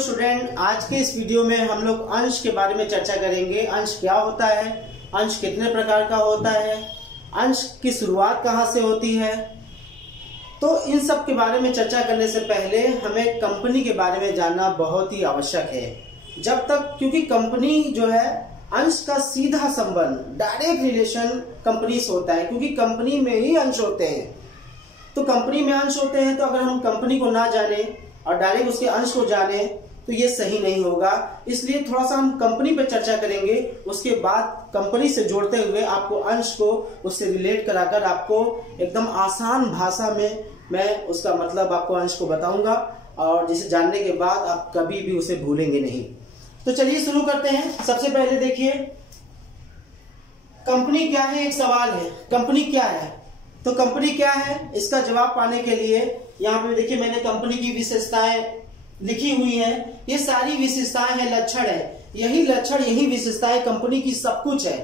Student, आज के इस वीडियो में हम लोग अंश के बारे में चर्चा करेंगे। अंश क्या होता है, अंश कितने प्रकार का होता है, अंश की शुरुआत कहाँ से होती है। तो इन सब के बारे में चर्चा करने से पहले हमें कंपनी के बारे में जानना बहुत ही आवश्यक है। जब तक, क्योंकि कंपनी जो है अंश का सीधा संबंध, डायरेक्ट रिलेशन कंपनी से होता है, क्योंकि कंपनी में ही अंश होते हैं। तो कंपनी में अंश होते हैं, तो अगर हम कंपनी को ना जाने और डायरेक्ट उसके अंश को जाने तो ये सही नहीं होगा। इसलिए थोड़ा सा हम कंपनी पर चर्चा करेंगे, उसके बाद कंपनी से जोड़ते हुए आपको अंश को उससे रिलेट कराकर आपको एकदम आसान भाषा में मैं उसका मतलब आपको अंश को बताऊंगा, और जिसे जानने के बाद आप कभी भी उसे भूलेंगे नहीं। तो चलिए शुरू करते हैं। सबसे पहले देखिए, कंपनी क्या है, एक सवाल है, कंपनी क्या है। तो कंपनी क्या है, इसका जवाब पाने के लिए यहाँ पे देखिए मैंने कंपनी की विशेषताएं लिखी हुई हैं। ये सारी विशेषताएं हैं, लक्षण है, यही लक्षण, यही विशेषताएं कंपनी की सब कुछ है।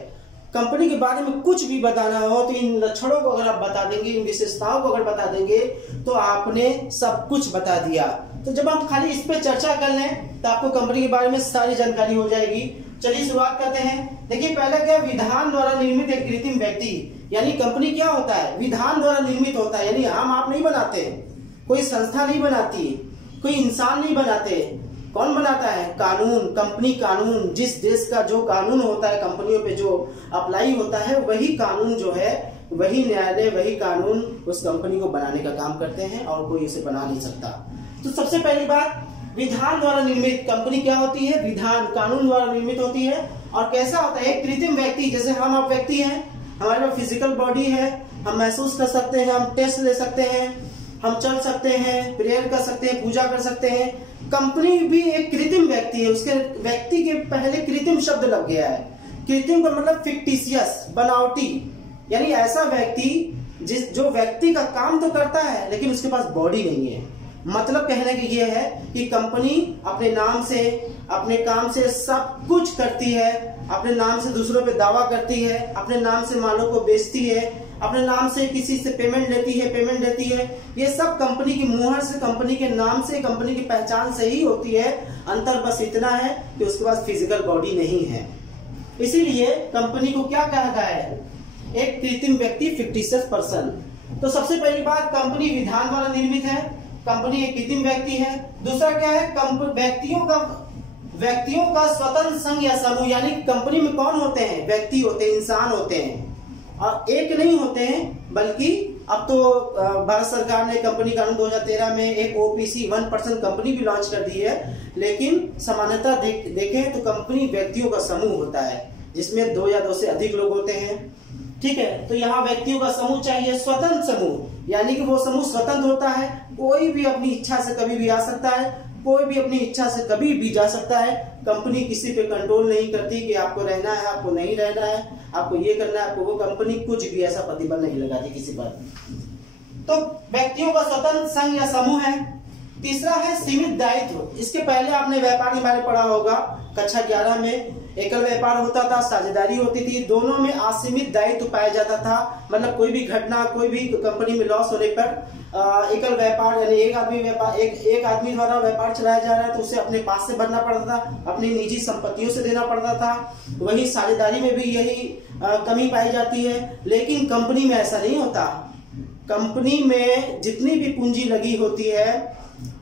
कंपनी के बारे में कुछ भी बताना हो तो इन लक्षणों को अगर आप बता देंगे, इन विशेषताओं को अगर बता देंगे तो आपने सब कुछ बता दिया। तो जब हम खाली इस पे चर्चा कर लें तो आपको कंपनी के बारे में सारी जानकारी हो जाएगी। चलिए शुरुआत करते हैं। देखिए पहला क्या, विधान द्वारा निर्मित एक कृत्रिम व्यक्ति। यानी कंपनी क्या होता है, विधान द्वारा निर्मित होता है, यानी हम आप नहीं बनाते, कोई संस्था नहीं बनाती, कोई इंसान नहीं बनाते। कौन बनाता है, कानून, कंपनी कानून। जिस देश का जो कानून होता है, कंपनियों पे जो अप्लाई होता है, वही कानून जो है, वही न्यायालय, वही कानून उस कंपनी को बनाने का काम करते हैं, और कोई उसे बना नहीं सकता। तो सबसे पहली बात, विधान द्वारा निर्मित कंपनी क्या होती है, विधान, कानून द्वारा निर्मित होती है। और कैसा होता है, एक कृत्रिम व्यक्ति, जैसे हम आप व्यक्ति हैं, हमारे पास फिजिकल बॉडी है, हम महसूस कर सकते हैं, हम टेस्ट ले सकते हैं, हम चल सकते हैं, प्रेयर कर सकते हैं, पूजा कर सकते हैं। कंपनी भी एक कृत्रिम व्यक्ति है, उसके व्यक्ति के पहले कृत्रिम शब्द लग गया है। कृत्रिम का मतलब फिक्टिशियस, बनावटी, यानी ऐसा व्यक्ति जो व्यक्ति का काम तो करता है लेकिन उसके पास बॉडी नहीं है। मतलब कहने की ये है कि कंपनी अपने नाम से, अपने काम से सब कुछ करती है, अपने नाम से दूसरों पे दावा करती है, अपने नाम से मालों को बेचती है, अपने नाम से किसी से पेमेंट लेती है। ये सब कंपनी की मुहर से, कंपनी के नाम से, कंपनी की पहचान से ही होती है। अंतर बस इतना है कि उसके पास फिजिकल बॉडी नहीं है। इसीलिए कंपनी को क्या कहा गया है, एक कृत्रिम व्यक्ति, फिक्टिशियस पर्सन। तो सबसे पहली बात, कंपनी विधान द्वारा निर्मित है, कंपनी एक कृत्रिम व्यक्ति है। दूसरा क्या है, व्यक्तियों का स्वतंत्र संघ या समूह। यानी कंपनी में कौन होते हैं, व्यक्ति होते हैं, इंसान होते हैं, और एक नहीं होते हैं, बल्कि अब तो भारत सरकार ने कंपनी कानून 2013 में एक ओपीसी 1% कंपनी भी लॉन्च कर दी है। लेकिन सामान्यता देखें तो कंपनी व्यक्तियों का समूह होता है, जिसमें 2 या 2 से अधिक लोग होते हैं। ठीक है, तो यहाँ व्यक्तियों का समूह चाहिए, स्वतंत्र समूह, यानी कि वो समूह स्वतंत्र होता है, कोई भी अपनी इच्छा से कभी भी आ सकता है, कोई भी अपनी इच्छा से कभी भी जा सकता है। कंपनी किसी पे कंट्रोल नहीं करती कि आपको रहना है, आपको नहीं रहना है, आपको ये करना है, आपको वो। कंपनी कुछ भी ऐसा प्रतिबंध नहीं लगाती किसी पर। तो व्यक्तियों का स्वतंत्र संघ या समूह है। तीसरा है सीमित दायित्व। इसके पहले आपने व्यापार के बारे में पढ़ा होगा, कक्षा 11 में। एकल व्यापार होता था, साझेदारी होती थी, दोनों में असीमित दायित्व पाया जाता था। मतलब कोई भी घटना, कोई भी कंपनी में लॉस होने पर एकल व्यापार, यानी एक आदमी द्वारा व्यापार चलाया जा रहा है तो उसे अपने पास से भरना पड़ता था, अपनी निजी संपत्तियों से देना पड़ता था। वही साझेदारी में भी यही कमी पाई जाती है। लेकिन कंपनी में ऐसा नहीं होता। कंपनी में जितनी भी पूंजी लगी होती है,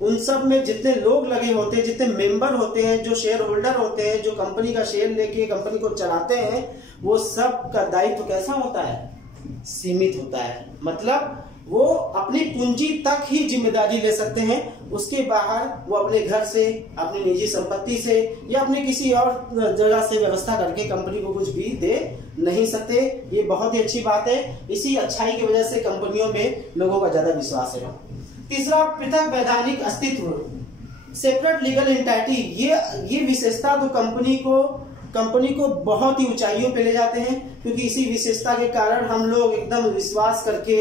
उन सब में जितने लोग लगे होते हैं, जितने मेंबर होते हैं, जो शेयर होल्डर होते हैं, जो कंपनी का शेयर लेके कंपनी को चलाते हैं, वो सब का दायित्व कैसा होता है, सीमित होता है। मतलब वो अपनी पूंजी तक ही जिम्मेदारी ले सकते हैं, उसके बाहर वो अपने घर से, अपनी निजी संपत्ति से या अपने किसी और जगह से व्यवस्था करके कंपनी को कुछ भी दे नहीं सकते। ये बहुत ही अच्छी बात है। इसी अच्छाई की वजह से कंपनियों में लोगों का ज्यादा विश्वास है। तीसरा, पृथक वैधानिक अस्तित्व, सेपरेट लीगल एंटिटी। ये विशेषता तो कंपनी को बहुत ही ऊंचाइयों पे ले जाते हैं, क्योंकि इसी विशेषता के कारण हम लोग एकदम विश्वास करके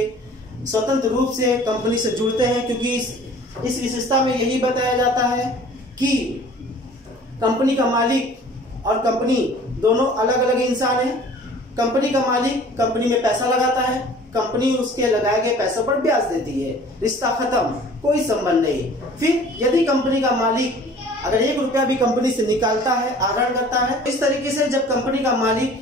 स्वतंत्र रूप से कंपनी से जुड़ते हैं। क्योंकि इस विशेषता में यही बताया जाता है कि कंपनी का मालिक और कंपनी दोनों अलग अलग इंसान हैं। कंपनी का मालिक कंपनी में पैसा लगाता है, कंपनी उसके लगाए गए पैसों पर ब्याज देती है, रिश्ता खत्म, कोई संबंध नहीं। फिर यदि कंपनी का मालिक अगर 1 रुपया भी कंपनी से निकालता है, आहरण करता है, इस तरीके से जब कंपनी का मालिक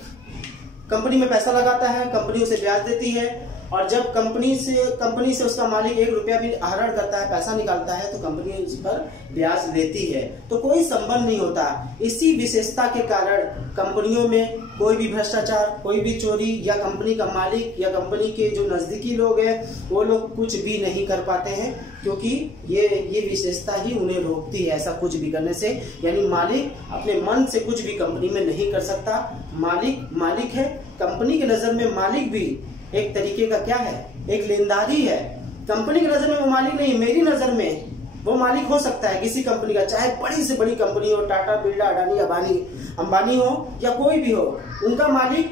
कंपनी में पैसा लगाता है, कंपनी उसे ब्याज देती है, और जब कंपनी से उसका मालिक 1 रुपया भी आहरण करता है, पैसा निकालता है, तो कंपनी उस पर ब्याज लेती है। तो कोई संबंध नहीं होता। इसी विशेषता के कारण कंपनियों में कोई भी भ्रष्टाचार, कोई भी चोरी, या कंपनी का मालिक या कंपनी के जो नजदीकी लोग हैं वो लोग कुछ भी नहीं कर पाते हैं, क्योंकि ये विशेषता ही उन्हें रोकती है ऐसा कुछ भी करने से। यानी मालिक अपने मन से कुछ भी कंपनी में नहीं कर सकता। मालिक है। कंपनी की नजर में मालिक भी एक तरीके का क्या है, एक लेनदारी है। कंपनी की नजर में वो मालिक नहीं, मेरी नजर में वो मालिक हो सकता है किसी कंपनी का, चाहे बड़ी से बड़ी कंपनी हो, टाटा, बिरला, अडानी, अंबानी हो या कोई भी हो, उनका मालिक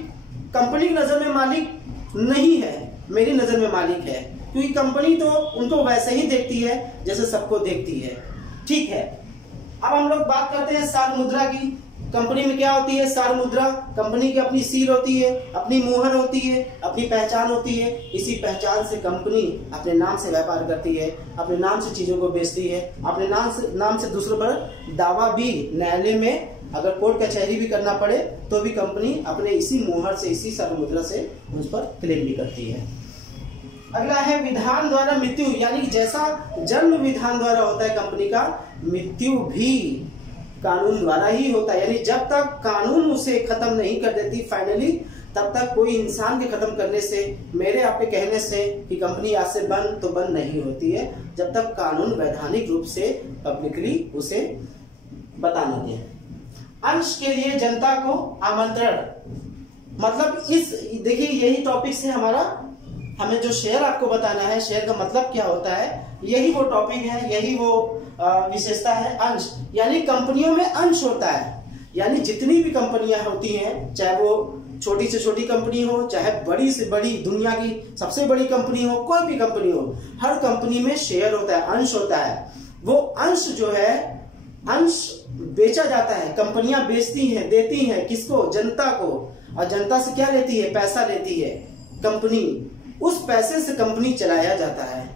कंपनी की नजर में मालिक नहीं है, मेरी नजर में मालिक है, क्योंकि कंपनी तो उनको वैसे ही देखती है जैसे सबको देखती है। ठीक है, अब हम लोग बात करते हैं सार मुद्रा की। कंपनी में क्या होती है? सार मुद्रा। कंपनी की अपनी सील होती है, अपनी मुहर होती है, अपनी पहचान होती है। इसी पहचान से कंपनी अपने नाम से व्यापार करती है, अपने नाम से चीजों को बेचती है, अपने नाम से दूसरों पर दावा भी, न्यायालय में अगर कोर्ट कचहरी भी करना पड़े तो भी कंपनी अपने इसी मुहर से, इसी सार मुद्रा से उस पर क्लेम भी करती है। अगला है विधान द्वारा मृत्यु, यानी जैसा जन्म विधान द्वारा होता है कंपनी का, मृत्यु भी कानून द्वारा ही होता है। यानी जब तक कानून उसे खत्म नहीं कर देती फाइनली, तब तक कोई इंसान के खत्म करने से, मेरे आपके कहने से कि कंपनी आज से बंद, तो बंद नहीं होती है जब तक कानून वैधानिक रूप से पब्लिकली उसे बता न दे। अंश के लिए जनता को आमंत्रण, मतलब इस देखिए यही टॉपिक से हमें जो शेयर आपको बताना है, शेयर का मतलब क्या होता है, यही वो टॉपिक है, यही वो विशेषता है। अंश यानी कंपनियों में अंश होता है, यानी जितनी भी कंपनियां होती हैं, चाहे वो छोटी से छोटी कंपनी हो, चाहे बड़ी से बड़ी दुनिया की सबसे बड़ी कंपनी हो, कोई भी कंपनी हो, हर कंपनी में शेयर होता है, अंश होता है। वो अंश जो है, अंश बेचा जाता है, कंपनियां बेचती हैं, देती हैं किसको? जनता को। और जनता से क्या लेती है? पैसा लेती है कंपनी, उस पैसे से कंपनी चलाया जाता है।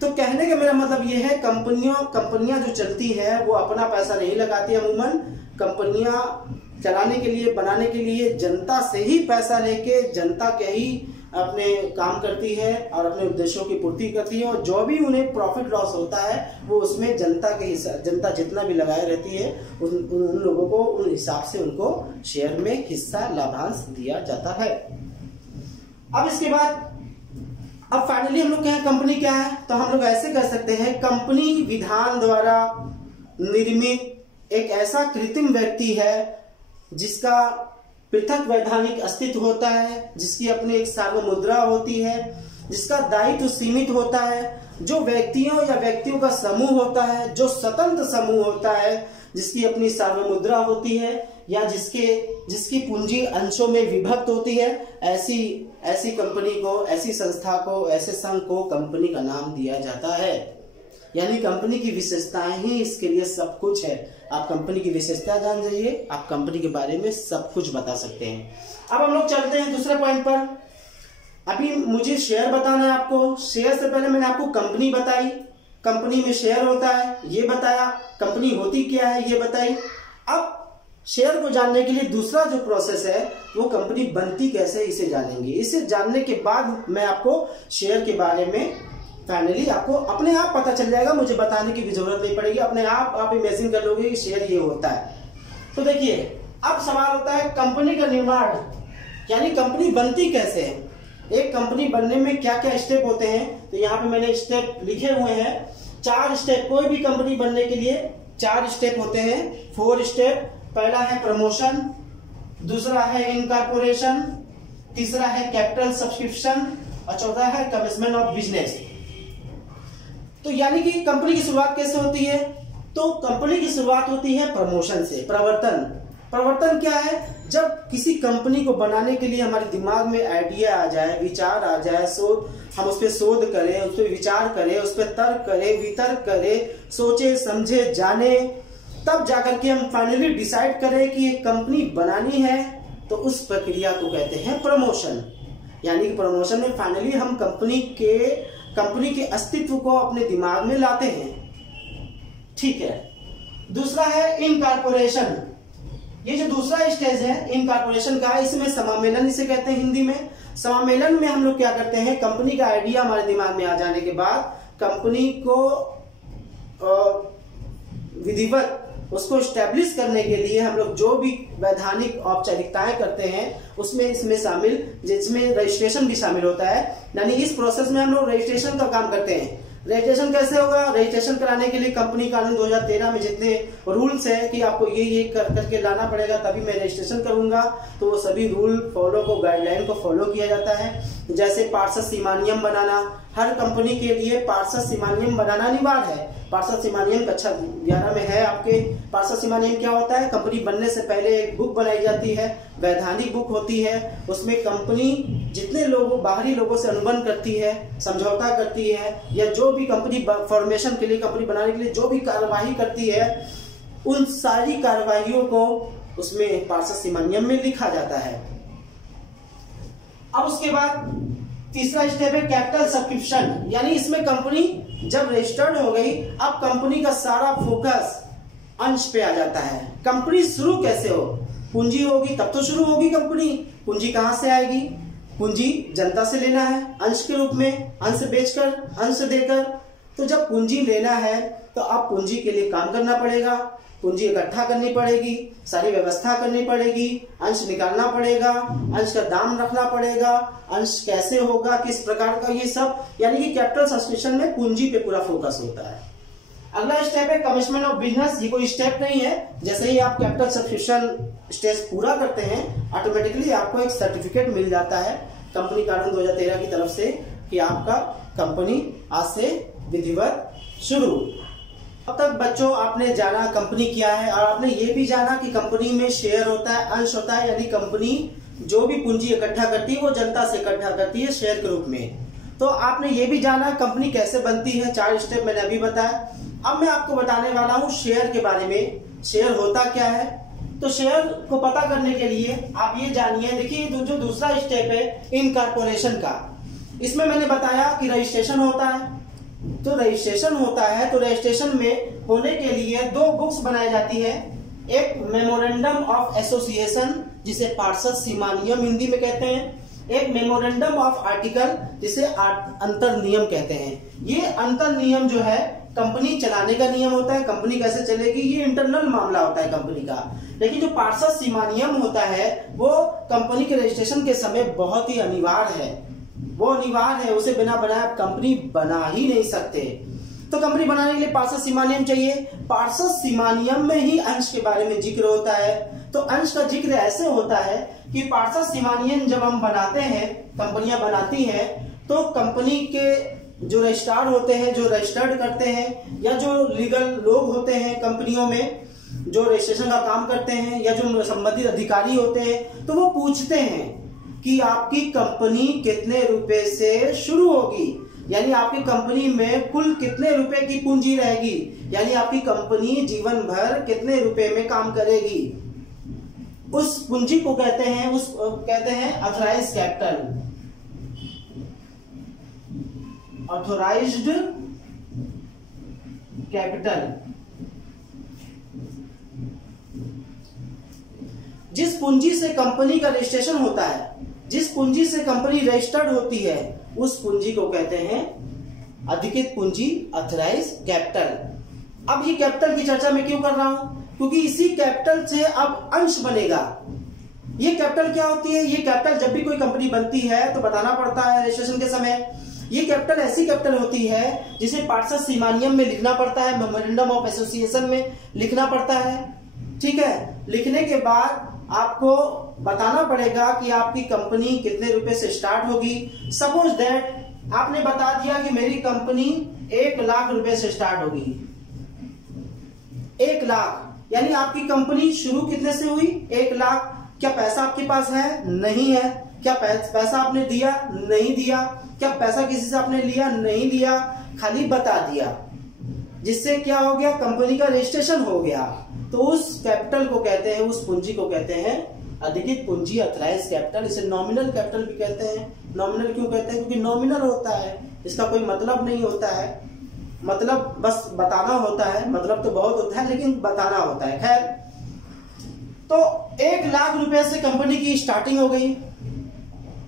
तो कहने का मेरा मतलब यह है, कंपनियां जो चलती है वो अपना पैसा नहीं लगाती। अमूमन कंपनियां चलाने के लिए, बनाने के लिए जनता से ही पैसा लेके जनता के ही अपने काम करती है और अपने उद्देश्यों की पूर्ति करती है, और जो भी उन्हें प्रॉफिट लॉस होता है वो उसमें जनता के हिस्सा, जनता जितना भी लगाए रहती है उन लोगों को उन हिसाब से उनको शेयर में हिस्सा, लाभांश दिया जाता है। अब इसके बाद अब फाइनली हम लोग कहें कंपनी क्या है, तो हम लोग ऐसे कर सकते हैं, कंपनी विधान द्वारा निर्मित एक ऐसा कृत्रिम व्यक्ति है जिसका पृथक वैधानिक अस्तित्व होता है, जिसकी अपनी एक सार्वमुद्रा होती है, जिसका दायित्व सीमित होता है, जो व्यक्तियों का समूह होता है, जो स्वतंत्र समूह होता है, जिसकी अपनी सार्वमुद्रा होती है, या जिसकी पूंजी अंशों में विभक्त होती है, ऐसी कंपनी को, ऐसी संस्था को, ऐसे संघ को कंपनी का नाम दिया जाता है। यानी कंपनी की विशेषताएं ही इसके लिए सब कुछ है। आप कंपनी की विशेषता जान जाइए, आप कंपनी के बारे में सब कुछ बता सकते हैं। अब हम लोग चलते हैं दूसरे पॉइंट पर। अभी मुझे शेयर बताना है आपको। शेयर से पहले मैंने आपको कंपनी बताई, कंपनी में शेयर होता है ये बताया, कंपनी होती क्या है ये बताई। अब शेयर को जानने के लिए दूसरा जो प्रोसेस है वो कंपनी बनती कैसे, इसे जानेंगे। इसे जानने के बाद मैं आपको शेयर के बारे में फाइनली आपको अपने आप पता चल जाएगा, मुझे बताने की भी जरूरत नहीं पड़ेगी, अपने आप इमेजिन कर लोगे कि शेयर ये होता है। तो देखिए अब सवाल होता है कंपनी का निर्माण, यानी कंपनी बनती कैसे है। एक कंपनी बनने में क्या क्या स्टेप होते हैं, तो यहाँ पे मैंने स्टेप लिखे हुए हैं, 4 स्टेप। कोई भी कंपनी बनने के लिए 4 स्टेप होते हैं, 4 स्टेप। पहला है प्रमोशन, दूसरा है इनकॉर्पोरेशन, तीसरा है कैपिटल सब्सक्रिप्शन, और चौथा है कमेंसमेंट ऑफ बिजनेस। तो यानी कि कंपनी की शुरुआत कैसे होती है, तो कंपनी की शुरुआत होती है प्रमोशन से। प्रवर्तन क्या है, जब किसी कंपनी को बनाने के लिए हमारे दिमाग में आइडिया आ जाए, विचार आ जाए, हम उस पर शोध करें, उस पर विचार करें, उस पर तर्क करें, वितर्क करें, सोचे समझे जाने, तब जाकर के हम फाइनली डिसाइड करें कि एक कंपनी बनानी है, तो उस प्रक्रिया को कहते हैं प्रमोशन। यानी कि प्रमोशन में फाइनली हम कंपनी के अस्तित्व को अपने दिमाग में लाते हैं। ठीक है, दूसरा है इनकॉर्पोरेशन। ये जो दूसरा स्टेज है इनकॉर्पोरेशन का, इसमें समामेलन इसे कहते हैं हिंदी में। समामेलन में हम लोग क्या करते हैं, कंपनी का आइडिया हमारे दिमाग में आ जाने के बाद कंपनी को विधिवत उसको स्टैब्लिश करने के लिए हम लोग जो भी वैधानिक औपचारिकताएं करते हैं उसमें इसमें शामिल, जिसमें रजिस्ट्रेशन भी शामिल होता है। यानी इस प्रोसेस में हम लोग रजिस्ट्रेशन का काम करते हैं। रजिस्ट्रेशन कैसे होगा, रजिस्ट्रेशन कराने के लिए कंपनी कानून 2013 में जितने रूल्स है कि आपको ये करके लाना पड़ेगा तभी मैं रजिस्ट्रेशन करूंगा, तो वो सभी रूल फॉलो को, गाइडलाइन को फॉलो किया जाता है। जैसे पार्षद सीमानियम बनाना, हर कंपनी के लिए पार्षद सीमानियम बनाना अनिवार्य है। पार्षद सीमानियम कक्षा 11 में है आपके। पार्षद सीमानियम क्या होता है, कंपनी बनने से पहले एक बुक बनाई जाती है, वैधानिक बुक होती है। उसमें कंपनी जितने लोगों, बाहरी लोगों से अनुबंध करती है, समझौता करती है, या जो भी कंपनी फॉर्मेशन के लिए, कंपनी बनाने के लिए जो भी कार्यवाही करती है, उन सारी कार्यवाहियों को उसमें पार्षद सीमानियम में लिखा जाता है। अब उसके बाद तीसरा स्टेप है कैपिटल सब्सक्रिप्शन, यानी इसमें कंपनी जब रजिस्टर्ड हो गई, अब कंपनी का सारा फोकस अंश पे आ जाता है। कंपनी शुरू कैसे हो, पूंजी होगी तब तो शुरू होगी कंपनी। पूंजी कहां से आएगी, पूंजी जनता से लेना है अंश के रूप में, अंश बेचकर, अंश देकर। तो जब पूंजी लेना है तो अब पूंजी के लिए काम करना पड़ेगा, पूंजी इकट्ठा करनी पड़ेगी, सारी व्यवस्था करनी पड़ेगी, अंश निकालना पड़ेगा, अंश का दाम रखना पड़ेगा, अंश कैसे होगा, किस प्रकार का, ये सब यानी कि कैपिटल सब्सक्रिप्शन में पूंजी पे पूरा फोकस होता है। अगला स्टेप है कमिशमेंट ऑफ बिजनेस। ये कोई स्टेप नहीं है, जैसे ही आप कैपिटल सब्सक्रिप्शन स्टेज पूरा करते हैं ऑटोमेटिकली आपको एक सर्टिफिकेट मिल जाता है कंपनी कानून 2013 की तरफ से कि आपका कंपनी आज से विधिवत शुरू। अब तक बच्चों आपने जाना कंपनी क्या है, और आपने ये भी जाना कि कंपनी में शेयर होता है, अंश होता है, यानी कंपनी जो भी पूंजी इकट्ठा करती है वो जनता से इकट्ठा करती है शेयर के रूप में। तो आपने ये भी जाना कंपनी कैसे बनती है, 4 स्टेप मैंने अभी बताया। अब मैं आपको बताने वाला हूँ शेयर के बारे में, शेयर होता क्या है। तो शेयर को पता करने के लिए आप ये जानिए, देखिए जो दूसरा स्टेप है इनकॉर्पोरेशन का, इसमें मैंने बताया कि रजिस्ट्रेशन होता है। तो रजिस्ट्रेशन होता है, तो रजिस्ट्रेशन में होने के लिए 2 बुक्स बनाई जाती है, एक मेमोरेंडम ऑफ एसोसिएशन जिसे पार्षद सीमानियम हिंदी में कहते हैं, एक मेमोरेंडम ऑफ आर्टिकल जिसे अंतर नियम कहते हैं। ये अंतर नियम जो है कंपनी चलाने का नियम होता है, कंपनी कैसे चलेगी ये इंटरनल मामला होता है कंपनी का। लेकिन जो पार्षद सीमानियम होता है वो कंपनी के रजिस्ट्रेशन के समय बहुत ही अनिवार्य है, वो अनिवार्य है, उसे बिना बनाए कंपनी बना ही नहीं सकते। तो कंपनी बनाने के लिए पार्षद सीमानियम चाहिए। पार्षद सीमानियम में ही अंश के बारे में जिक्र होता है। तो अंश का जिक्र ऐसे होता है कि पार्षद सीमानियम जब हम बनाते हैं, कंपनियां बनाती हैं, तो कंपनी के जो रजिस्ट्रार होते हैं, जो रजिस्टर्ड करते हैं, या जो लीगल लोग होते हैं कंपनियों में जो रजिस्ट्रेशन का काम करते हैं, या जो संबंधित अधिकारी होते हैं, तो वो पूछते हैं कि आपकी कंपनी कितने रुपए से शुरू होगी, यानी आपकी कंपनी में कुल कितने रुपए की पूंजी रहेगी, यानी आपकी कंपनी जीवन भर कितने रुपए में काम करेगी। उस पूंजी को कहते हैं ऑथराइज्ड कैपिटल, ऑथोराइज्ड कैपिटल। जिस पूंजी से कंपनी का रजिस्ट्रेशन होता है, जिस पूंजी से कंपनी रजिस्टर्ड होती है, उस पूंजी को कहते हैं अधिकृत पूंजी, ऑथराइज्ड कैपिटल। अब ये कैपिटल की चर्चा मैं क्यों कर रहा हूं, क्योंकि इसी कैपिटल से अब अंश बनेगा। ये कैपिटल क्या होती है, ये कैपिटल जब भी कोई कंपनी बनती है तो बताना पड़ता है रजिस्ट्रेशन के समय। ये कैपिटल ऐसी कैपिटल होती है जिसे पार्षद सीमानियम में लिखना पड़ता है, मेमोरेंडम ऑफ एसोसिएशन में लिखना पड़ता है। ठीक है, लिखने के बाद आपको बताना पड़ेगा कि आपकी कंपनी कितने रुपए से स्टार्ट होगी। सपोज दैट आपने बता दिया कि मेरी कंपनी 1 लाख रुपए से स्टार्ट होगी। 1 लाख यानी आपकी कंपनी शुरू कितने से हुई, 1 लाख। क्या पैसा आपके पास है, नहीं है। क्या पैसा आपने दिया, नहीं दिया। क्या पैसा किसी से आपने लिया, नहीं लिया, खाली बता दिया, जिससे क्या हो गया, कंपनी का रजिस्ट्रेशन हो गया। तो उस कैपिटल को कहते हैं, उस पूंजी को कहते हैं अधिकृत पूंजी, ऑथराइज्ड कैपिटल। इसे नॉमिनल कैपिटल भी कहते हैं। नॉमिनल क्यों कहते हैं, क्योंकि नॉमिनल होता है, इसका कोई मतलब नहीं होता है। मतलब बस बताना होता है, मतलब तो बहुत होता है लेकिन बताना होता है। खैर, तो 1 लाख रुपए से कंपनी की स्टार्टिंग हो गई।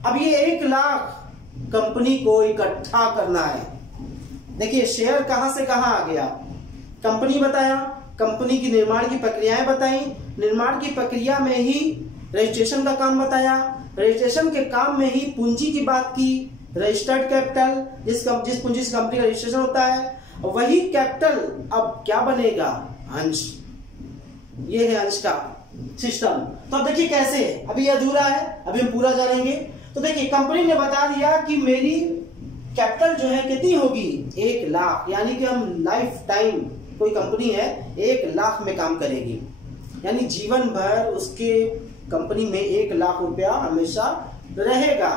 अब ये 1 लाख कंपनी को इकट्ठा करना है। देखिए शेयर कहां से कहां आ गया, कंपनी बताया, कंपनी की निर्माण की प्रक्रियाएं बताई, निर्माण की प्रक्रिया में ही रजिस्ट्रेशन का काम बताया, रजिस्ट्रेशन के काम में ही पूंजी की बात की, रजिस्टर्ड कैपिटल, जिस पूंजी से कंपनी का रजिस्ट्रेशन होता है, वही कैपिटल अब क्या बनेगा, अंश। ये है अंश का सिस्टम। तो अब देखिए कैसे, अभी अधूरा है, अभी हम पूरा जानेंगे। तो देखिए कंपनी ने बता दिया कि मेरी कैपिटल जो है कितनी होगी, 1 लाख, यानी कि हम लाइफ टाइम, कोई कंपनी है 1 लाख में काम करेगी, यानी जीवन भर उसके कंपनी में 1 लाख रुपया हमेशा रहेगा।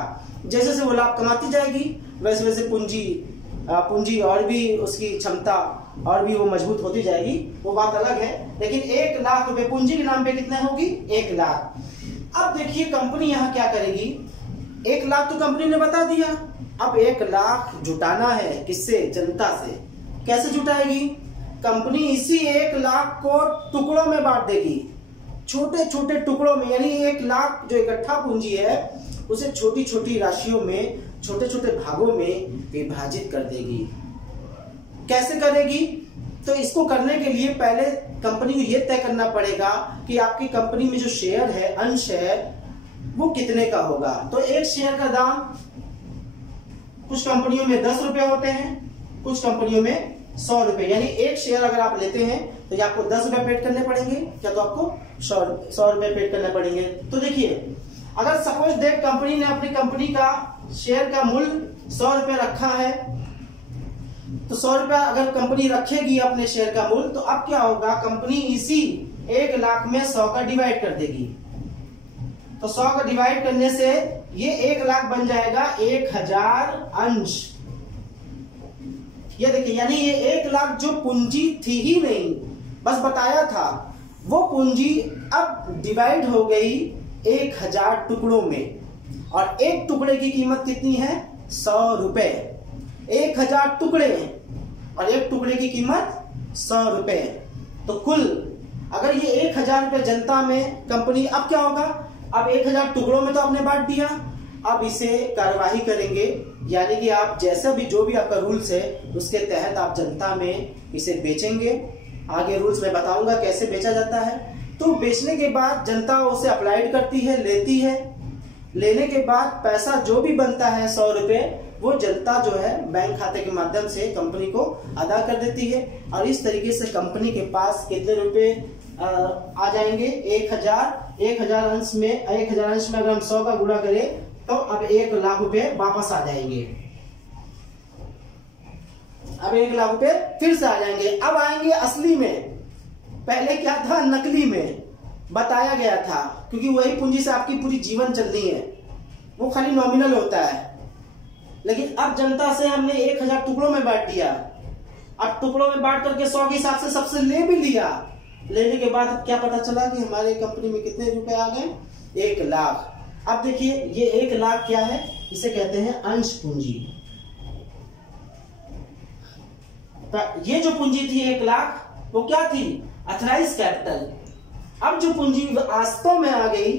जैसे जैसे वो लाभ कमाती जाएगी वैसे वैसे पूंजी और भी उसकी क्षमता और भी वो मजबूत होती जाएगी, वो बात अलग है। लेकिन 1 लाख रुपए पूंजी के नाम पे कितना होगी, 1 लाख। अब देखिए कंपनी यहाँ क्या करेगी, 1 लाख तो कंपनी ने बता दिया, अब 1 लाख जुटाना है, किससे, जनता से। कैसे जुटाएगी, कंपनी इसी 1 लाख को टुकड़ों में बांट देगी, छोटे छोटे टुकड़ों में, यानी 1 लाख जो इकट्ठा पूंजी है उसे छोटी छोटी राशियों में, छोटे छोटे भागों में विभाजित कर देगी। कैसे करेगी, तो इसको करने के लिए पहले कंपनी को यह तय करना पड़ेगा कि आपकी कंपनी में जो शेयर है, अंश है, वो कितने का होगा। तो एक शेयर का दाम कुछ कंपनियों में 10 रुपए होते हैं, कुछ कंपनियों में 100 रुपए, यानी एक शेयर अगर आप लेते हैं तो ये आपको 10 रुपए पेड करने पड़ेंगे, क्या तो आपको 100 रुपए पेड करने पड़ेंगे। तो देखिए अगर सपोज देख कंपनी ने अपनी कंपनी का शेयर का मूल्य 100 रुपए रखा है, तो 100 रुपया अगर कंपनी रखेगी अपने शेयर का मूल्य, तो अब क्या होगा, कंपनी इसी 1 लाख में 100 का डिवाइड कर देगी। तो 100 का डिवाइड करने से ये 1 लाख बन जाएगा 1000 अंश। ये देखिए, यानी ये 1 लाख जो पूंजी थी ही नहीं, बस बताया था, वो पूंजी अब डिवाइड हो गई 1000 टुकड़ों में, और एक टुकड़े की कीमत कितनी है, 100 रुपए। 1000 टुकड़े और एक टुकड़े की कीमत 100 रुपए। तो कुल अगर ये 1000 रुपए जनता में कंपनी, अब क्या होगा, अब 1000 टुकड़ों में तो आपने बांट दिया, अब इसे कार्यवाही करेंगे, यानी कि आप जैसा भी जो भी आपका रूल्स है उसके तहत आप जनता में इसे बेचेंगे। आगे रूल्स में बताऊंगा कैसे बेचा जाता है। तो बेचने के बाद जनता उसे अप्लाइड करती है, लेती है, लेने के बाद पैसा जो भी बनता है 100 रुपए, वो जनता जो है बैंक खाते के माध्यम से कंपनी को अदा कर देती है। और इस तरीके से कंपनी के पास कितने रुपए आ जाएंगे, 1000 अंश में, 1000 अंश में अगर हम 100 का गुणा करें तो अब 1 लाख रुपए वापस आ जाएंगे। अब 1 लाख रुपए फिर से आ जाएंगे। अब आएंगे असली में, पहले क्या था, नकली में बताया गया था, क्योंकि वही पूंजी से आपकी पूरी जीवन चलनी है, वो खाली नॉमिनल होता है। लेकिन अब जनता से हमने 1000 टुकड़ों में बांट दिया, अब टुकड़ों में बांट करके 100 के हिसाब से सबसे ले भी लिया। लेने के बाद क्या पता चला कि हमारे कंपनी में कितने रुपए आ गए, 1 लाख। अब देखिए ये 1 लाख क्या है, इसे कहते हैं अंश पूंजी। ये जो पूंजी थी 1 लाख, वो क्या थी, अथराइज कैपिटल। अब जो पूंजी वास्तव में आ गई,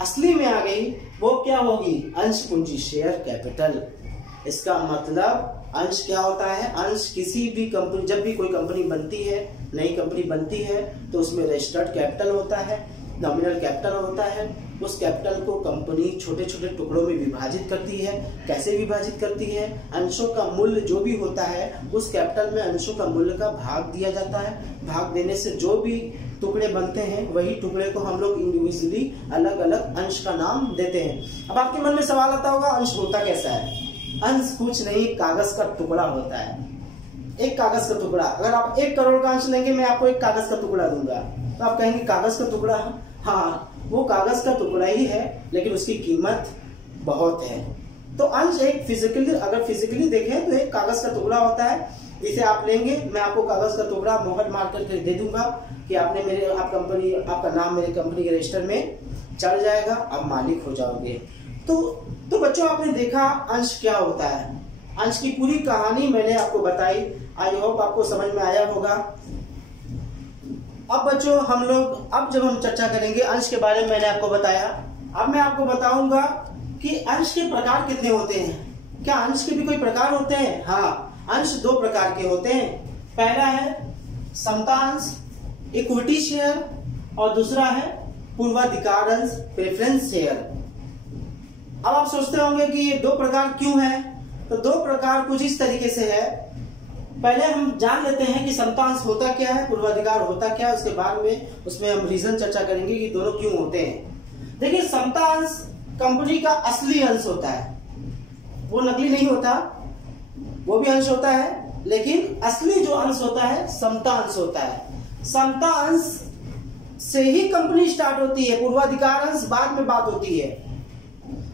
असली में आ गई, वो क्या होगी, अंश पूंजी, शेयर कैपिटल। इसका मतलब अंश क्या होता है, अंश किसी भी कंपनी, जब भी कोई कंपनी बनती है, नई कंपनी बनती है, तो उसमें रजिस्टर्ड कैपिटल होता है, नॉमिनल कैपिटल होता है। उस कैपिटल को कंपनी छोटे छोटे टुकड़ों में विभाजित करती है। कैसे विभाजित करती है, अंशों का मूल्य जो भी होता है उस कैपिटल में अंशों का मूल्य का भाग दिया जाता है। भाग देने से जो भी टुकड़े बनते हैं, वही टुकड़े को हम लोग इंडिविजुअली अलग अलग अंश का नाम देते हैं। अब आपके मन में सवाल आता होगा, अंश होता कैसा है। अंश कुछ नहीं, कागज का टुकड़ा होता है, एक कागज का टुकड़ा। अगर आप 1 करोड़ का अंश लेंगे, मैं आपको एक कागज का टुकड़ा दूंगा, तो आप कहेंगे कागज का टुकड़ा, हाँ वो कागज का टुकड़ा ही है, लेकिन उसकी कीमत बहुत है। तो अंश एक फिजिकली, अगर फिजिकली देखें तो एक कागज का टुकड़ा होता है, इसे आप लेंगे, मैं आपको कागज का टुकड़ा मोहर मार करके दे दूंगा कि आपने मेरे, आप कंपनी, आपका नाम मेरे कंपनी के रजिस्टर में चढ़ जाएगा, आप मालिक हो जाओगे। तो बच्चों आपने देखा अंश क्या होता है, अंश की पूरी कहानी मैंने आपको बताई। आई होप आपको समझ में आया होगा। अब बच्चों हम लोग जब हम चर्चा करेंगे अंश के बारे में, मैंने आपको बताया, अब मैं आपको बताऊंगा कि अंश के प्रकार कितने होते हैं। क्या अंश के भी कोई प्रकार होते हैं? हाँ, अंश दो प्रकार के होते हैं। पहला है समता अंश, इक्विटी शेयर, और दूसरा है पूर्वाधिकार अंश, प्रेफरेंस शेयर। अब आप सोचते होंगे कि ये दो प्रकार क्यों है? तो दो प्रकार कुछ इस तरीके से है। पहले हम जान लेते हैं कि समता अंश होता क्या है, पूर्वाधिकार होता क्या है, उसके बाद में उसमें हम रीजन चर्चा करेंगे कि दोनों क्यों होते हैं। देखिए, समता अंश कंपनी का असली अंश होता है, वो नकली नहीं होता, वो भी अंश होता है, लेकिन असली जो अंश होता है समता अंश होता है। समता अंश से ही कंपनी स्टार्ट होती है, पूर्वाधिकार अंश बाद में बात होती है।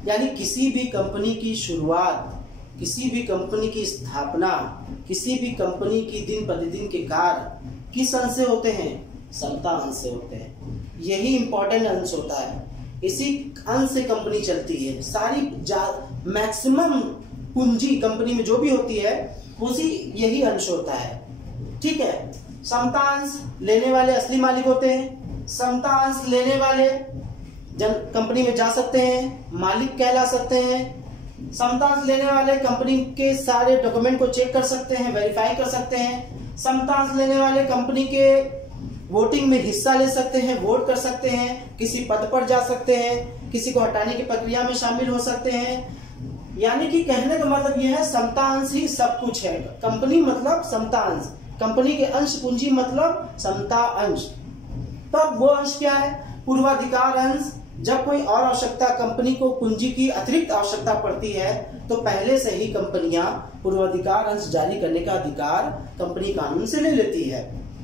यानी किसी भी कंपनी की शुरुआत, किसी भी कंपनी की स्थापना, किसी भी कंपनी की दिन प्रतिदिन के कार्य किस अंश से होते हैं? समता अंश से होते हैं। यही इंपॉर्टेंट अंश होता है, इसी अंश से कंपनी चलती है। सारी मैक्सिमम पूंजी कंपनी में जो भी होती है उसी यही अंश होता है। ठीक है, समता अंश लेने वाले असली मालिक होते हैं। समता अंश लेने वाले कंपनी में जा सकते हैं, मालिक कहला सकते हैं। समता अंश लेने वाले कंपनी के सारे डॉक्यूमेंट को चेक कर सकते हैं, वेरीफाई कर सकते हैं। समता अंश लेने वाले कंपनी के वोटिंग में हिस्सा ले सकते हैं, वोट कर सकते हैं, किसी पद पर जा सकते हैं, किसी को हटाने की प्रक्रिया में शामिल हो सकते हैं। यानी कि कहने का मतलब यह है समता अंश ही सब कुछ है। कंपनी मतलब समता अंश, कंपनी के अंश पूंजी मतलब समता अंश। तब वो अंश क्या है? पूर्वाधिकार अंश। जब कोई और आवश्यकता, कंपनी को पूंजी की अतिरिक्त आवश्यकता पड़ती है तो पहले से ही कंपनियां पूर्वाधिकार अंश जारी करने का अधिकार कंपनी कानून से ले लेती है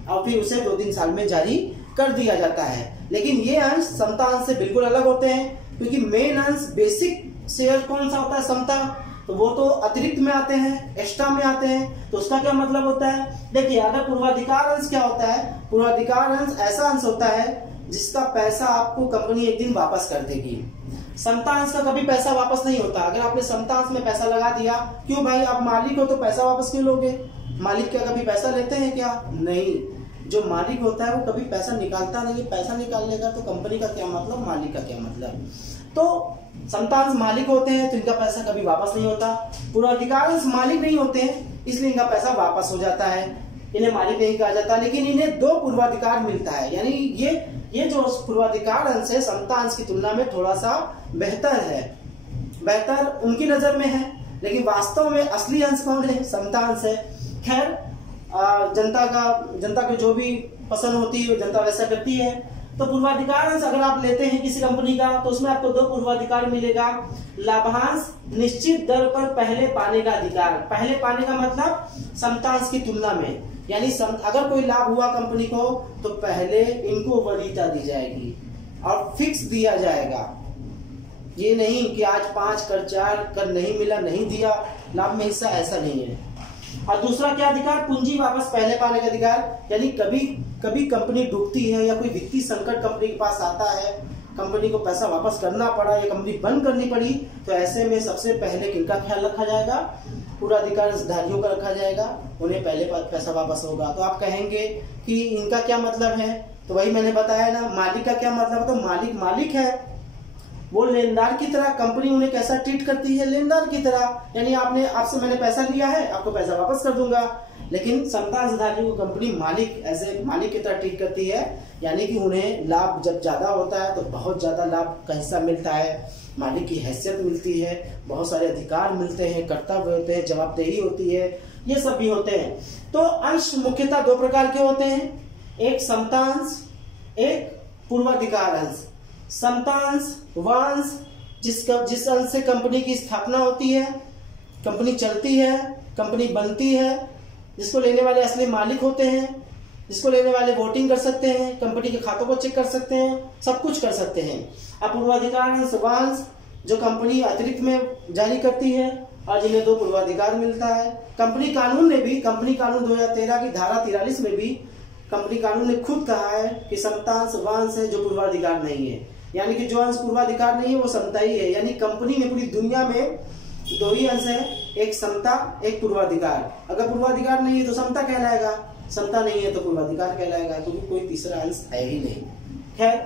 और फिर उसे 2-3 साल में जारी कर दिया जाता है। लेकिन ये अंश समता अंश से बिल्कुल अलग होते हैं, क्योंकि मेन अंश बेसिक शेयर कौन सा होता है? समता। तो वो तो अतिरिक्त में आते हैं, एक्स्ट्रा में आते हैं। तो उसका क्या मतलब होता है? देखिए, अगर पूर्वाधिकार अंश क्या होता है? पूर्वाधिकार अंश ऐसा अंश होता है जिसका पैसा आपको कंपनी एक दिन वापस कर देगी। समता अंश का कभी पैसा वापस नहीं होता। अगर आपने समता अंश में पैसा लगा दिया, क्यों भाई, आप मालिक हो तो पैसा वापस क्यों लोगे? मालिक क्या कभी पैसा लेते हैं क्या? नहीं। जो मालिक होता है वो कभी पैसा निकालता नहीं है। पैसा निकाल लेगा तो कंपनी का क्या मतलब, मालिक का क्या मतलब? तो समता अंश मालिक होते हैं तो इनका पैसा कभी वापस नहीं होता। पूर्वाधिकार अंश मालिक नहीं होते हैं, इसलिए इनका पैसा वापस हो जाता है, इन्हें मालिक नहीं कहा जाता। लेकिन इन्हें 2 पूर्वाधिकार मिलता है। यानी ये जो पूर्वाधिकार अंश है समता अंश की तुलना में थोड़ा सा बेहतर है, बेहतर उनकी नजर में है, लेकिन वास्तव में असली अंश कौन है? समता अंश है। खैर, जनता को जो भी पसंद होती है जनता वैसा करती है। तो पूर्वाधिकार अंश अगर आप लेते हैं किसी कंपनी का तो उसमें आपको 2 पूर्वाधिकार मिलेगा। लाभांश निश्चित दर पर पहले पाने का अधिकार। पहले पाने का मतलब समता अंश की तुलना में, यानी अगर कोई लाभ हुआ कंपनी को तो पहले इनको वरीयता दी जाएगी और फिक्स दिया जाएगा। ये नहीं कि आज 5 कर 4 कर नहीं मिला, नहीं दिया लाभ में हिस्सा, ऐसा नहीं है। और दूसरा क्या अधिकार? पूंजी वापस पहले पाने का अधिकार। यानी कभी कंपनी डूबती है या कोई वित्तीय संकट कंपनी के पास आता है, कंपनी को पैसा वापस करना पड़ा या कंपनी बंद करनी पड़ी, तो ऐसे में सबसे पहले किनका ख्याल रखा जाएगा? पूर्वाधिकारधारियों का रखा जाएगा, उन्हें पहले पैसा वापस होगा। तो आप कहेंगे कि इनका क्या मतलब है? तो वही मैंने बताया ना, मालिक का क्या मतलब है? तो मालिक है, वो लेनदार की तरह, कंपनी उन्हें कैसा ट्रीट करती है? लेनदार की तरह। यानी आपसे मैंने पैसा लिया है, आपको पैसा वापस कर दूंगा। लेकिन समता अंशधारी को कंपनी मालिक एज मालिक की तरह ट्रीट करती है। यानी कि उन्हें लाभ जब ज्यादा होता है तो बहुत ज्यादा लाभ का हिस्सा मिलता है, मालिक की हैसियत मिलती है, बहुत सारे अधिकार मिलते हैं, कर्तव्य होते हैं, जवाबदेही होती है, ये सब भी होते हैं। तो अंश मुख्यतः 2 प्रकार के होते हैं, एक समता अंश, एक पूर्वाधिकार अंश। समता अंश वह अंश जिस अंश से कंपनी की स्थापना होती है, कंपनी चलती है, कंपनी बनती है, जिसको लेने वाले असली मालिक होते हैं, जिसको लेने वाले वोटिंग कर सकते हैं, कंपनी के खातों को चेक कर सकते हैं, सब कुछ कर सकते हैं। अब पूर्वाधिकार अंश वह अंश जो कंपनी अतिरिक्त में जारी करती है और जिन्हें 2 पूर्वाधिकार मिलता है। कंपनी कानून 2013 की धारा 43 में भी कंपनी कानून ने खुद कहा है कि समता अंश वह अंश है जो पूर्वाधिकार नहीं है। यानी कि जो अंश पूर्वाधिकार नहीं है वो समता ही है। यानी कंपनी में पूरी दुनिया में 2 ही अंश है, एक समता, एक पूर्वाधिकार। अगर पूर्वाधिकार नहीं है तो समता कहलाएगा, समता नहीं है तो पूर्वाधिकार कहलाएगा, क्योंकि कोई तीसरा अंश है ही नहीं। खैर,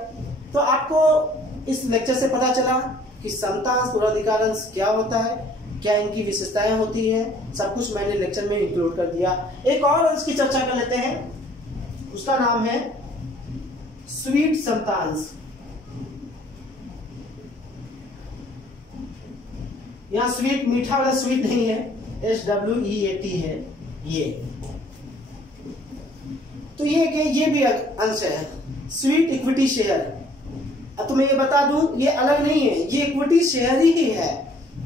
तो आपको इस लेक्चर से पता चला कि समता अंश, पूर्वाधिकार अंश क्या होता है, क्या इनकी विशेषताएं होती हैं, सब कुछ मैंने लेक्चर में इंक्लूड कर दिया। एक और अंश की चर्चा कर लेते हैं, उसका नाम है स्वीट समता अंश। यहाँ स्वीट मीठा वाला स्वीट नहीं है, SWEET है ये। तो ये भी अंश है, स्वीट इक्विटी शेयर। अब तो मैं ये बता दूं, ये अलग नहीं है, ये इक्विटी शेयर ही है।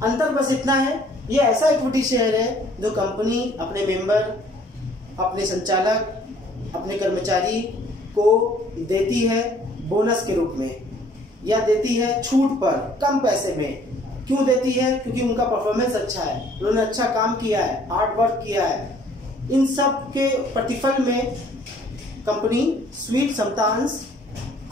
अंतर बस इतना है, ये ऐसा इक्विटी शेयर है जो कंपनी अपने मेंबर, अपने संचालक, अपने कर्मचारी को देती है बोनस के रूप में, या देती है छूट पर कम पैसे में। क्यों देती है? क्योंकि उनका परफॉर्मेंस अच्छा है, उन्होंने अच्छा काम किया है, हार्ड वर्क किया है। इन सब के प्रतिफल में कंपनी स्वीट समता अंश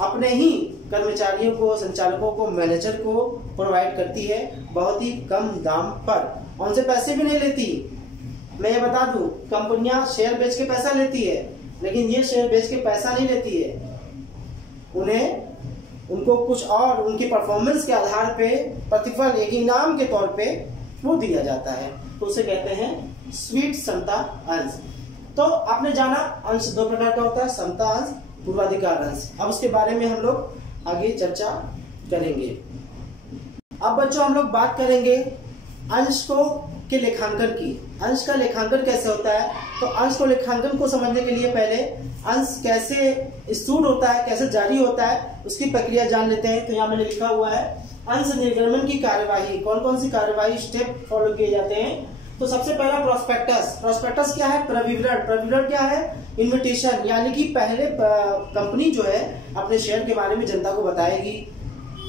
अपने ही कर्मचारियों को, संचालकों को, मैनेजर को प्रोवाइड करती है बहुत ही कम दाम पर। उनसे पैसे भी नहीं लेती। मैं ये बता दूं, कंपनियां शेयर बेच के पैसा लेती है, लेकिन ये शेयर बेच के पैसा नहीं लेती है। उनको कुछ और उनकी परफॉर्मेंस के आधार पे प्रतिफल, एक इनाम के तौर पे वो दिया जाता है, तो उसे कहते हैं स्वीट समता अंश। तो आपने जाना अंश दो प्रकार का होता है, समता अंश, पूर्वाधिकार अंश। अब उसके बारे में हम लोग आगे चर्चा करेंगे। अब बच्चों हम लोग बात करेंगे अंश के लेखांकन की। अंश का लेखांकन कैसे होता है? तो अंश को लेखांकन को समझने के लिए पहले अंश कैसे इशूड होता है, कैसे जारी होता है, उसकी प्रक्रिया जान लेते हैं। तो यहाँ मैंने लिखा हुआ है अंश निर्गमन की कार्यवाही। कौन कौन सी कार्यवाही स्टेप फॉलो किए जाते हैं? तो सबसे पहला प्रोस्पेक्टस। प्रोस्पेक्टस क्या है? प्रविवरण। प्रविवरण क्या है? इन्विटेशन, यानी कि पहले कंपनी जो है अपने शेयर के बारे में जनता को बताएगी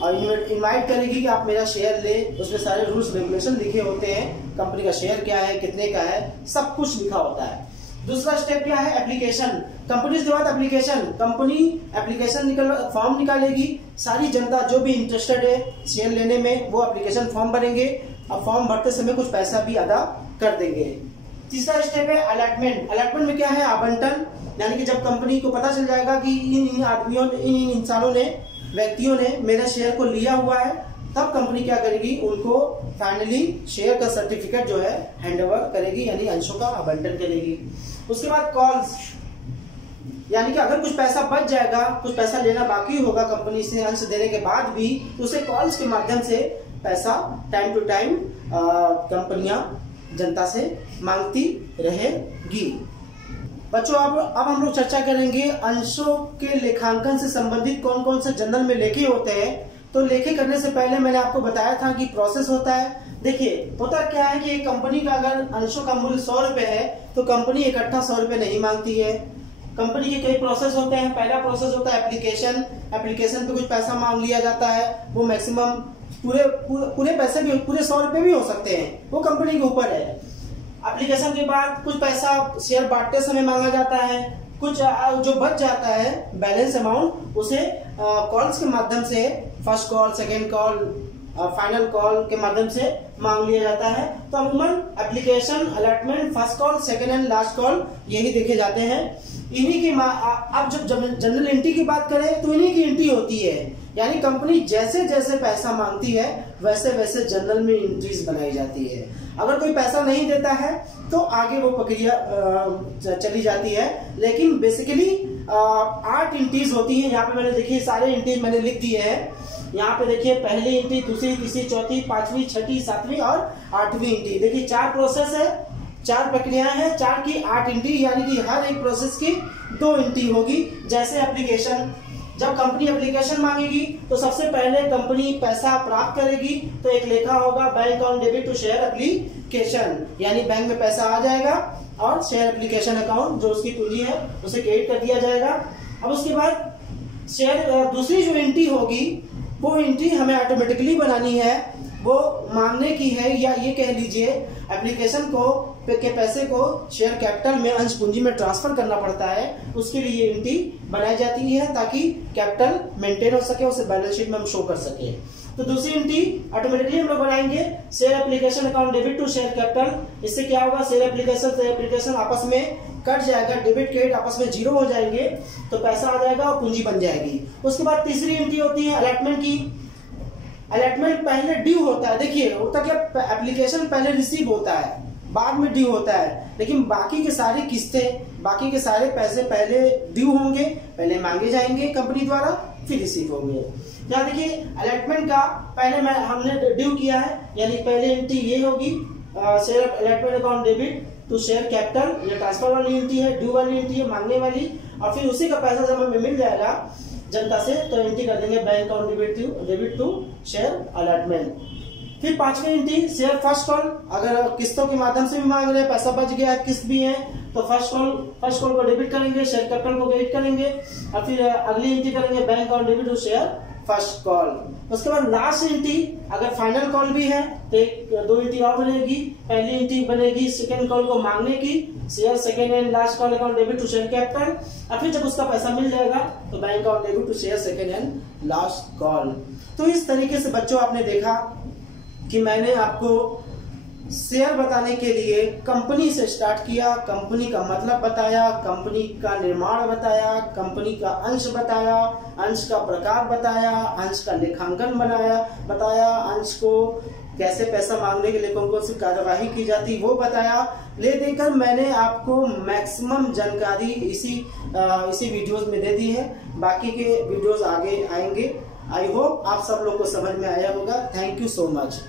और इनवाइट करेगी कि आप मेरा शेयर ले। उसमें सारे रूल्स रेगुलेशन लिखे होते हैं, कंपनी का शेयर क्या है, कितने का है, सब कुछ लिखा होता है। दूसरा स्टेप क्या है? एप्लीकेशन। कंपनी के बाद एप्लीकेशन, कंपनी एप्लीकेशन फॉर्म निकालेगी। सारी जनता जो भी इंटरेस्टेड है शेयर लेने में, वो एप्लीकेशन फॉर्म भरेंगे। अब फॉर्म भरते समय कुछ पैसा भी अदा कर देंगे। तीसरा स्टेप है अलॉटमेंट। अलॉटमेंट में क्या है? आवंटन, यानी कि जब कंपनी को पता चल जाएगा कि इन आदमियों ने, इन इंसानों ने, व्यक्तियों ने मेरे शेयर को लिया हुआ है, तब कंपनी क्या करेगी? उनको फाइनली शेयर का सर्टिफिकेट जो है हैंडओवर करेगी, यानी अंशों का आवंटन करेगी। उसके बाद कॉल्स, यानी कि अगर कुछ पैसा बच जाएगा, कुछ पैसा लेना बाकी होगा कंपनी से अंश देने के बाद भी, तो उसे कॉल्स के माध्यम से पैसा टाइम टू टाइम कंपनियां जनता से मांगती रहेगी। बच्चों अब हम लोग चर्चा करेंगे अंशों के लेखांकन से संबंधित कौन कौन से जनरल में लेखे होते हैं। तो लेखे करने से पहले मैंने आपको बताया था कि प्रोसेस होता है। देखिए होता क्या है कि एक कंपनी का अगर अंशों का मूल्य 100 रुपए है तो कंपनी इकट्ठा 100 रुपए नहीं मांगती है। कंपनी के कई प्रोसेस होते हैं। पहला प्रोसेस होता है एप्लीकेशन। एप्लीकेशन पे कुछ पैसा मांग लिया जाता है, वो मैक्सिमम पूरे पैसे भी, पूरे 100 रुपए भी हो सकते हैं, वो कंपनी के ऊपर है। एप्लीकेशन के बाद कुछ पैसा शेयर बांटते समय मांगा जाता है। कुछ जो बच जाता है बैलेंस अमाउंट, उसे कॉल्स के माध्यम से, first call, second call, final call के माध्यम से मांग लिया जाता है। तो अमूमन application, allotment, first call, second and last call यही देखे जाते हैं। इन्हीं की अब जब जनरल एंट्री की बात करें तो इन्हीं की एंट्री होती है, यानी कंपनी जैसे जैसे पैसा मांगती है वैसे वैसे जनरल में एंट्रीज बनाई जाती है। अगर कोई पैसा नहीं देता है तो आगे वो प्रक्रिया चली जाती है। लेकिन बेसिकली 8 एंट्रीज होती है। यहाँ पे मैंने देखिए सारे एंट्रीज मैंने लिख दिए हैं। यहाँ पे देखिए पहली एंट्री, दूसरी, तीसरी, चौथी, पांचवी, छठी, सातवीं और 8वीं एंट्री। देखिए 4 प्रोसेस है, 4 प्रक्रियाएं हैं, 4 की 8 एंट्री, यानी कि हर एक प्रोसेस की 2 एंट्री होगी। जैसे एप्लीकेशन, जब कंपनी एप्लीकेशन मांगेगी तो सबसे पहले कंपनी पैसा प्राप्त करेगी, तो एक लेखा होगा bank account debit to share application, यानी बैंक में पैसा आ जाएगा और शेयर एप्लीकेशन अकाउंट जो उसकी पूंजी है उसे क्रेडिट कर दिया जाएगा। अब उसके बाद शेयर दूसरी जो एंट्री होगी वो एंट्री हमें ऑटोमेटिकली बनानी है, वो मांगने की है, या ये कह लीजिए एप्लीकेशन के पैसे को शेयर कैपिटल में, अंश पूंजी में ट्रांसफर करना पड़ता है। उसके लिए एंट्री बनाई जाती है ताकि कैपिटल मेंटेन हो सके, उसे बैलेंस शीट में हम शो कर सके। तो दूसरी एंट्री ऑटोमेटिकली हम लोग बनाएंगे share application account debit to share capital. इससे क्या होगा, शेयर एप्लीकेशन आपस में कट जाएगा, डेबिट क्रेडिट आपस में जीरो हो जाएंगे, तो पैसा आ जाएगा और पूंजी बन जाएगी। उसके बाद तीसरी एंट्री होती है अलॉटमेंट की। अलॉटमेंट पहले ड्यू होता है, देखिए होता क्या, एप्लीकेशन पहले रिसीव होता है, बाद में ड्यू होता है, लेकिन बाकी के सारी किस्तें, बाकी के सारे पैसे पहले ड्यू होंगे, पहले मांगे जाएंगे कंपनी द्वारा, फिर रिसीव होंगे। क्या देखिए अलॉटमेंट का पहले हमने ड्यू किया है, यानी पहले एंट्री ये होगी share allotment account debit to share capital, ये ट्रांसफर वाली एंट्री है, ड्यू वाली एंट्री है, मांगने वाली, और फिर उसी का पैसा जब हमें मिल जाएगा जनता से तो एंट्री कर देंगे bank account debit to share allotment. फिर पांचवी एंट्री शेयर फर्स्ट कॉल, अगर किस्तों के माध्यम से भी मांग रहे हैं, पैसा बच गया है, किस्त भी है, तो फर्स्ट कॉल को डेबिट करेंगे, शेयर कैपिटल को क्रेडिट करेंगे, और फिर अगली एंट्री करेंगे bank account debit to share first call. उसके बाद लास्ट एंट्री अगर फाइनल कॉल भी है तो दो एंट्री और बनेगी। पहली एंट्री बनेगी सेकंड कॉल को मांगने की, share second and last call account debit to share capital, और फिर जब उसका पैसा मिल जाएगा तो bank account debit to share second and last call. तो इस तरीके से बच्चों आपने देखा कि मैंने आपको शेयर बताने के लिए कंपनी से स्टार्ट किया, कंपनी का मतलब बताया, कंपनी का निर्माण बताया, कंपनी का अंश बताया, अंश का प्रकार बताया, अंश का लेखांकन बताया, अंश को कैसे पैसा मांगने के लिए कौन कौन सी कार्यवाही की जाती वो बताया। ले देकर मैंने आपको मैक्सिमम जानकारी इसी वीडियोस में दे दी है, बाकी के वीडियोस आगे आएंगे। आई होप आप सब लोग को समझ में आया होगा। Thank you so much.